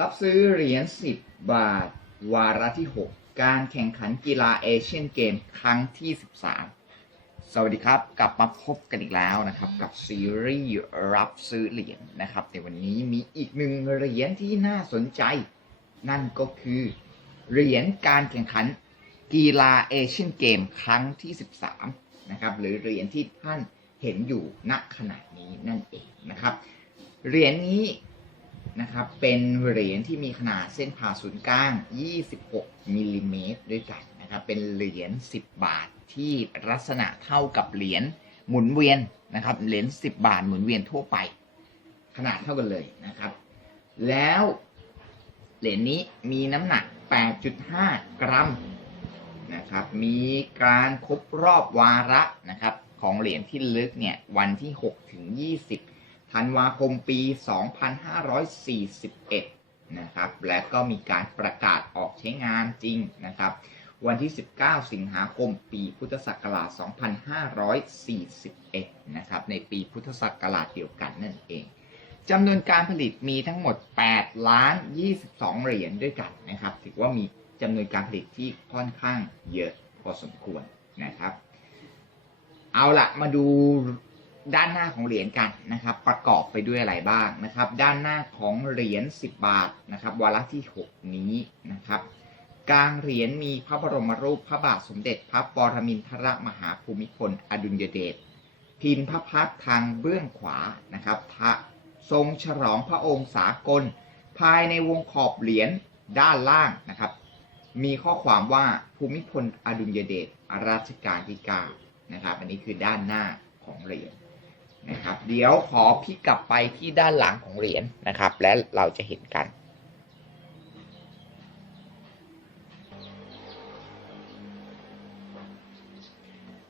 รับซื้อเหรียญ 10 บาท วาระที่ 6 การแข่งขันกีฬาเอเชียนเกมครั้งที่ 13 สวัสดีครับ กลับมาพบกันอีกแล้วนะครับ กับซีรีส์รับซื้อเหรียญนะครับ ในวันนี้มีอีกหนึ่งเหรียญที่น่าสนใจ นั่นก็คือเหรียญการแข่งขันกีฬาเอเชียนเกมครั้งที่ 13 นะครับ หรือเหรียญที่ท่านเห็นอยู่ณขณะนี้นั่นเองนะครับ เหรียญนี้ นะครับ เป็นเหรียญที่มีขนาดเส้นผ่าศูนย์กลาง 26มิลลิเมตรด้วยกันนะครับ เป็นเหรียญ 10 บาทที่ลักษณะเท่ากับเหรียญหมุนเวียนนะครับ เหรียญ 10 บาทหมุนเวียนทั่วไป ขนาดเท่ากันเลยนะครับ แล้วเหรียญนี้มีน้ำหนัก 8.5 กรัมนะครับ มีการครบรอบวาระนะครับของเหรียญที่ลึกเนี่ยวันที่ 6 ถึง 20 ธันวาคมปี 2541 นะครับ และก็มีการประกาศออกใช้งานจริงนะครับ วันที่ 19 สิงหาคม ปีพุทธศักราช 2541 นะครับ ในปีพุทธศักราชเดียวกันนั่นเองจำนวนการผลิตมีทั้งหมด 8 ล้าน 22 เหรียญด้วยกันนะครับ ถือว่ามีจำนวนการผลิตที่ค่อนข้างเยอะพอสมควรนะครับ เอาละมาดู ด้านหน้าของเหรียญกันนะครับ ประกอบไปด้วยอะไรบ้างนะครับ ด้านหน้าของเหรียญ10 บาทนะครับวาระที่ 6 นี้นะครับกลางเหรียญมีพระบรมรูปพระบาทสมเด็จพระปรมินทรมหาภูมิพลอดุลยเดชพิมพ์พระพักตร์ทางเบื้องขวานะครับพระทรงฉลองพระองค์สากล ภายในวงขอบเหรียญด้านล่างนะครับ มีข้อความว่าภูมิพลอดุลยเดชรัชกาลที่9นะครับ อันนี้คือด้านหน้าของเหรียญ นะครับ เดี๋ยวขอพลิกกลับไปที่ด้านหลังของเหรียญนะครับ และเราจะเห็นกัน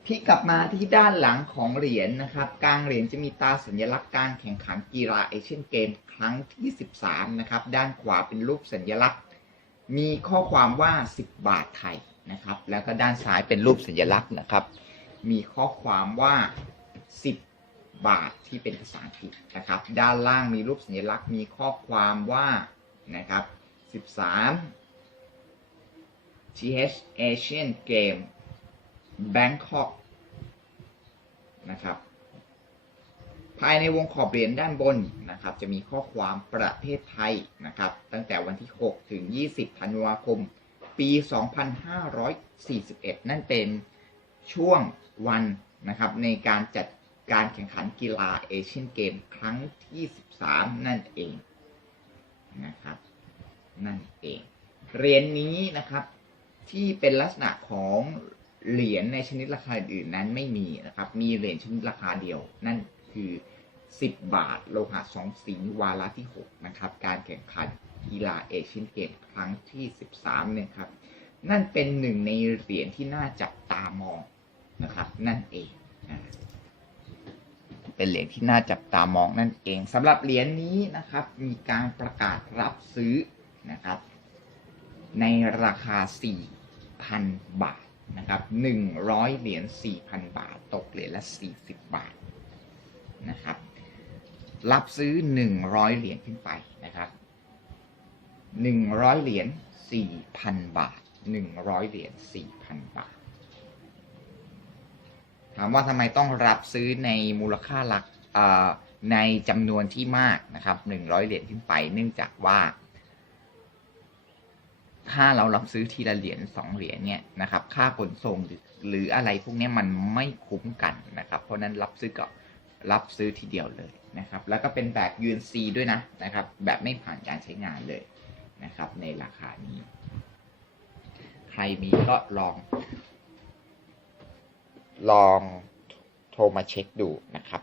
พลิกกลับมาที่ด้านหลังของเหรียญนะครับ กลางเหรียญจะมีตาสัญลักษณ์การแข่งขันกีฬาเอเชียนเกมครั้งที่ 13 นะครับ ด้านขวาเป็นรูปสัญลักษณ์ มีข้อความว่า 10 บาทไทยนะครับ แล้วก็ด้านซ้ายเป็นรูปสัญลักษณ์นะครับ มีข้อความว่า 10 บาทที่เป็นภาษาอังกฤษนะครับ ด้านล่างมีรูปสัญลักษณ์มีข้อความว่านะครับ 13 TH Asian Game Bangkok นะครับ ภายในวงขอบเหรียญด้านบนนะครับ จะมีข้อความประเทศไทยนะครับ ตั้งแต่วันที่ 6 ถึง 20 ธันวาคม ปี 2541 นั่นเป็นช่วงวันนะครับในการจัด การแข่งขันกีฬาเอเชียนเกมครั้งที่ 13 นั่นเองนะครับนั่นเองเหรียญนี้นะครับที่เป็นลักษณะของเหรียญในชนิดราคาอื่นนั้นไม่มีนะครับ มีเหรียญชนิดราคาเดียว นั่นคือ 10 บาทโลหะสองสีวาระที่ 6 นะครับ การแข่งขันกีฬาเอเชียนเกมครั้งที่ 13เนี่ยครับ นั่นเป็นหนึ่งในเหรียญที่น่าจับตามองนะครับ นั่นเองอ่า เป็นเหรียญที่น่าจับตามองนั่นเองสำหรับเหรียญนี้นะครับ มีการประกาศรับซื้อนะครับ ในราคา 4,000 บาทนะครับ 100 เหรียญ 4,000 บาท ตกเหรียญละ 40 บาทนะครับ รับซื้อ 100 เหรียญขึ้นไปนะครับ 100 เหรียญ 4,000 บาท 100 เหรียญ 4,000 บาท ถามว่าทำไมต้องรับซื้อในมูลค่าหลักในจำนวนที่มากนะครับ100 เหรียญขึ้นไปเนื่องจากว่าถ้าเรารับซื้อทีละเหรียญสองเหรียญเนี่ยนะครับ ค่าขนส่งหรืออะไรพวกนี้มันไม่คุ้มกันนะครับ เพราะฉะนั้นรับซื้อก็รับซื้อทีเดียวเลยนะครับ แล้วก็เป็นแบบ UNC ด้วยนะนะครับ แบบไม่ผ่านการใช้งานเลยนะครับ ในราคานี้ ใครมีก็ลอง ลองโทรมาเช็คดูนะครับ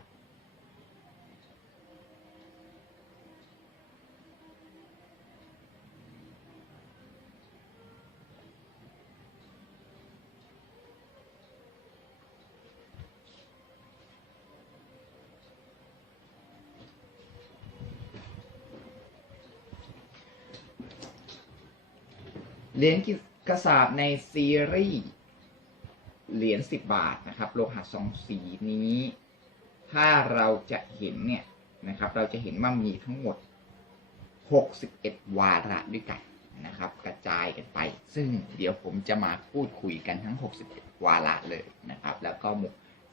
เหรียญกระสาบในซีรีส์ เหรียญ10บาทนะครับ โลหะสองสีนี้ ถ้าเราจะเห็นเนี่ยนะครับ เราจะเห็นว่ามีทั้งหมด 61 วาระด้วยกันนะครับ กระจายกันไป ซึ่งเดี๋ยวผมจะมาพูดคุยกันทั้ง 61 วาระเลยนะครับ แล้วก็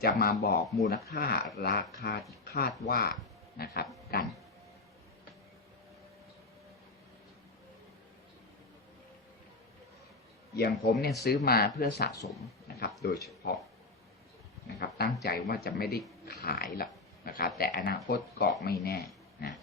จะมาบอกมูลค่าราคาที่คาดว่านะครับกันอย่างผมเนี่ยซื้อมาเพื่อสะสม นะครับ โดยเฉพาะนะครับ ตั้งใจว่าจะไม่ได้ขายหรอกนะครับ แต่อนาคตก็ไม่แน่นะ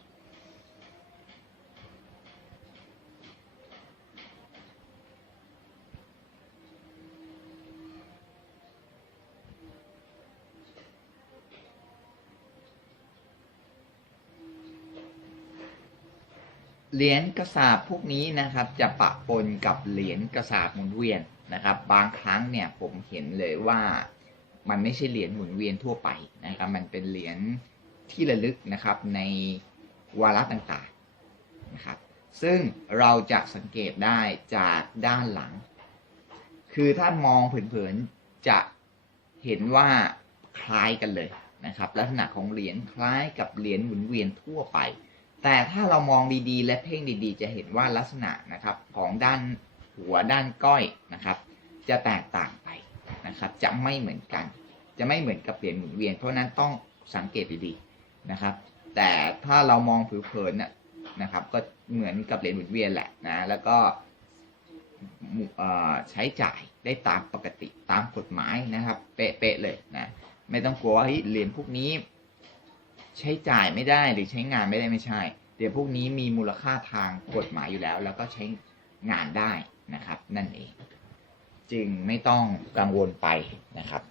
เหรียญกระสาบพวกนี้นะครับ จะปะปนกับเหรียญกระสาบหมุนเวียน นะครับ บางครั้งเนี่ยผมเห็นเลยว่ามันไม่ใช่เหรียญหมุนเวียนทั่วไปนะครับ มันเป็นเหรียญที่ระลึกนะครับในวาระต่างๆนะครับ ซึ่งเราจะสังเกตได้จากด้านหลัง คือถ้ามองเผินๆจะเห็นว่าคล้ายกันเลยนะครับ ลักษณะของเหรียญคล้ายกับเหรียญหมุนเวียนทั่วไป แต่ถ้าเรามองดีๆ และเพ่งดีๆ จะเห็นว่าลักษณะนะครับของด้าน หัวด้านก้อยนะครับ จะแตกต่างไปนะครับ จะไม่เหมือนกัน จะไม่เหมือนกับเหรียญหมุนเวียน เพราะนั้นต้องสังเกตดีๆนะครับ แต่ถ้าเรามองผิวๆน่ะนะครับ ก็เหมือนกับเหรียญหมุนเวียนแหละนะแล้วก็ใช้จ่ายได้ตามปกติตามกฎหมายนะครับ เป๊ะๆเลยนะไม่ต้องกลัวว่าเฮ้ยเหรียญพวกนี้ ใช้จ่ายไม่ได้หรือใช้งานไม่ได้ไม่ใช่เดี๋ยวพวกนี้มีมูลค่าทางกฎหมายอยู่แล้ว แล้วก็ใช้งานได้ นะครับ นั่นเอง จึงไม่ต้องกังวลไปนะครับ